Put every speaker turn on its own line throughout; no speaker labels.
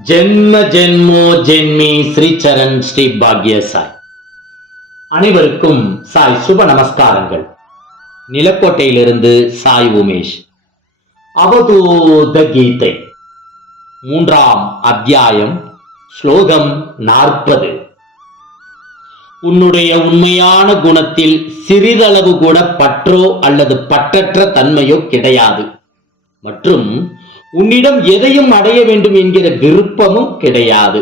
ஜென்ம ஜென்மோ ஜென்மி ஸ்ரீ சரண் ஸ்ரீ பாக்ய சாய். அனைவருக்கும் சாய் சுப நமஸ்காரங்கள். நிலக்கோட்டையிலிருந்து சாய் உமேஷ். அவதூத கீதை. மூன்றாம் அத்தியாயம் ஸ்லோகம் நாற்பது. உன்னுடைய உண்மையான குணத்தில் சிறிதளவு கூட பற்றோ அல்லது பற்றற்ற தன்மையோ கிடையாது. மற்றும் உன்னிடம் எதையும் அடைய வேண்டும் என்கிற விருப்பமும் கிடையாது.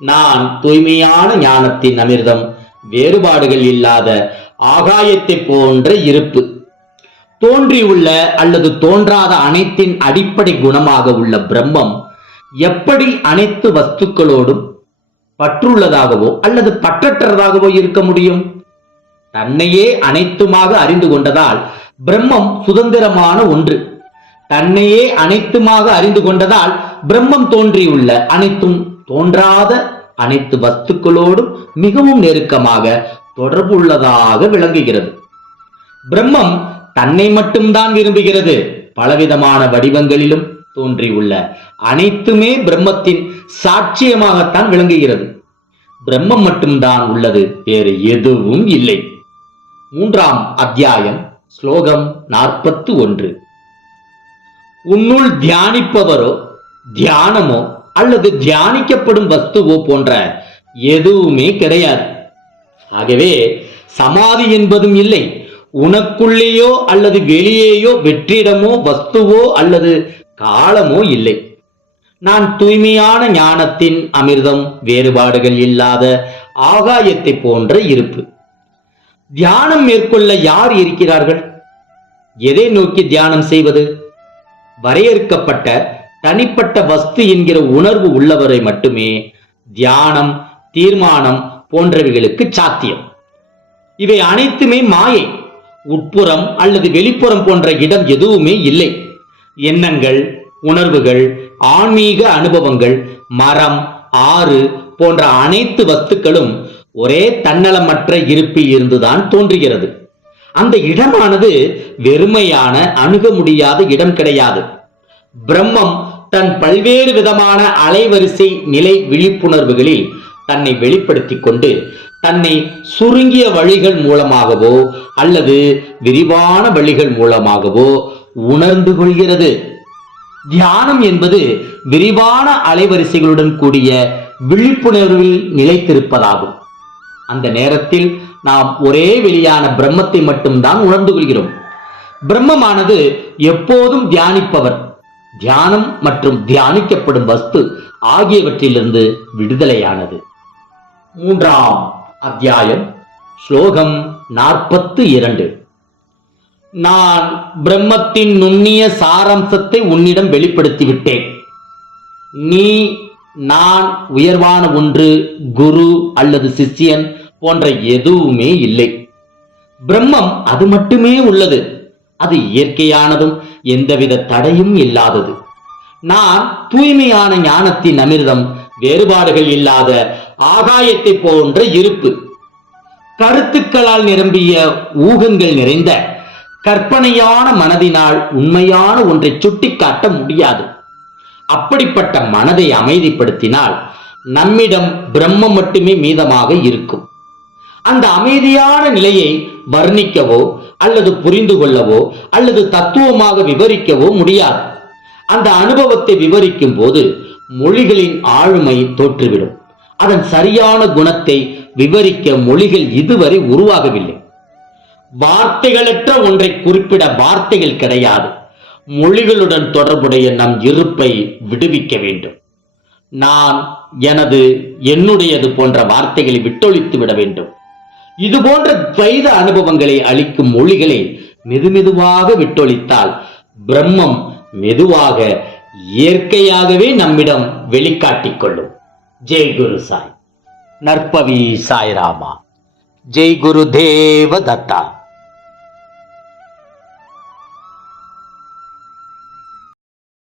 நான் தூய்மையான ஞானத்தின் அமிர்தம் வேறுபாடுகள் இல்லாத ஆகாயத்தை போன்ற இருப்பு தோன்றியுள்ள அல்லது தோன்றாத அனைத்தின் அடிப்படை குணமாக உள்ள பிரம்மம் எப்படி அனைத்து வஸ்துக்களோடும் பற்றுள்ளதாகவோ அல்லது பற்றற்றதாகவோ இருக்க முடியும்? தன்னையே அனைத்துமாக அறிந்து கொண்டதால் பிரம்மம் சுதந்திரமான ஒன்று. தன்னையே அனைத்துமாக அறிந்து கொண்டதால் பிரம்மம் தோன்றியுள்ள அனைத்தும் தோன்றாத அனைத்து வஸ்துக்களோடும் மிகவும் நெருக்கமாக தொடர்புள்ளதாக விளங்குகிறது. பிரம்மம் தன்னை மட்டும்தான் விரும்புகிறது. பலவிதமான வடிவங்களிலும் தோன்றியுள்ள அனைத்துமே பிரம்மத்தின் சாட்சியமாகத்தான் விளங்குகிறது. பிரம்மம் மட்டும்தான் உள்ளது வேறு எதுவும் இல்லை. மூன்றாம் அத்தியாயம் ஸ்லோகம் நாற்பத்து ஒன்று. உன்னுள் தியானிப்பவரோ தியானமோ அல்லது தியானிக்கப்படும் வஸ்துவோ போன்ற எதுவுமே கிடையாது. ஆகவே சமாதி என்பதும் இல்லை. உனக்குள்ளேயோ அல்லது வெளியேயோ வெற்றிடமோ வஸ்துவோ அல்லது காலமோ இல்லை. நான் தூய்மையான ஞானத்தின் அமிர்தம் வேறுபாடுகள் இல்லாத ஆகாயத்தை போன்ற இருப்பு. தியானம் மேற்கொள்ள யார் இருக்கிறார்கள்? எதை நோக்கி தியானம் செய்வது? வரையறுக்கப்பட்ட தனிப்பட்ட வஸ்து என்கிற உணர்வு உள்ளவரை மட்டுமே தியானம் தீர்மானம் போன்றவைகளுக்கு சாத்தியம். இவை அனைத்துமே மாயை உட்புறம் அல்லது வெளிப்புறம் போன்ற இடம் எதுவுமே இல்லை. எண்ணங்கள் உணர்வுகள் ஆன்மீக அனுபவங்கள் மரம் ஆறு போன்ற அனைத்து வஸ்துக்களும் ஒரே தன்னலமற்ற இருப்பில் இருந்துதான் தோன்றுகிறது. அந்த இடமானது வெறுமையான அணுக முடியாத இடம் கிடையாது. பிரம்மம் தன் பல்வேறு விதமான அலைவரிசை நிலை விழிப்புணர்வுகளில் தன்னை வெளிப்படுத்திக் கொண்டு தன்னை சுருங்கிய வழிகள் மூலமாகவோ அல்லது விரிவான வழிகள் மூலமாகவோ உணர்ந்து கொள்கிறது. தியானம் என்பது விரிவான அலைவரிசைகளுடன் கூடிய விழிப்புணர்வில் நிலைத்திருப்பதாகும். அந்த நேரத்தில் நாம் ஒரே வெளியான பிரம்மத்தை மட்டும்தான் உணர்ந்து கொள்கிறோம். பிரம்மமானது எப்போதும் தியானிப்பவர். தியானம் மற்றும் தியானிக்கப்படும் வஸ்து ஆகியவற்றிலிருந்து விடுதலையானது. மூன்றாம் அத்தியாயம் ஸ்லோகம் நாற்பத்து இரண்டு. நான் பிரம்மத்தின் நுண்ணிய சாராம்சத்தை உன்னிடம் வெளிப்படுத்திவிட்டேன். நீ நான் உயர்வான ஒன்று குரு அல்லது சிஷ்யன் போன்ற எதுவுமே இல்லை. பிரம்மம் அது மட்டுமே உள்ளது. அது இயற்கையானதும் எந்தவித தடையும் இல்லாதது. நான் தூய்மையான ஞானத்தின் அமிர்தம் வேறுபாடுகள் இல்லாத ஆகாயத்தை போன்ற இருப்பு. கருத்துக்களால் நிரம்பிய ஊகங்கள் நிறைந்த கற்பனையான மனதினால் உண்மையான ஒன்றை சுட்டிக்காட்ட முடியாது. அப்படிப்பட்ட மனதை அமைதிப்படுத்தினால் நம்மிடம் பிரம்மம் மட்டுமே மீதமாக இருக்கும். அந்த அமைதியான நிலையை வர்ணிக்கவோ அல்லது புரிந்து கொள்ளவோ அல்லது தத்துவமாக விவரிக்கவோ முடியாது. அந்த அனுபவத்தை விவரிக்கும் போது மொழிகளின் ஆளுமை தோற்றுவிடும். அதன் சரியான குணத்தை விவரிக்க மொழிகள் இதுவரை உருவாகவில்லை. வார்த்தைகளற்ற ஒன்றை குறிப்பிட வார்த்தைகள் கிடையாது. மொழிகளுடன் தொடர்புடைய நம் இருப்பை விடுவிக்க வேண்டும். நான் எனது என்னுடையது போன்ற வார்த்தைகளை விட்டொழித்து விட வேண்டும். இது போன்ற துவைத அனுபவங்களை அளிக்கும் மொழிகளை மெதுமெதுவாக விட்டொழித்தால் பிரம்மம் மெதுவாக இயற்கையாகவே நம்மிடம் வெளிக்காட்டிக் கொள்ளும். ஜெய் குரு சாய். நற்பவி சாய்ராமா. ஜெய் குரு தேவ தத்தா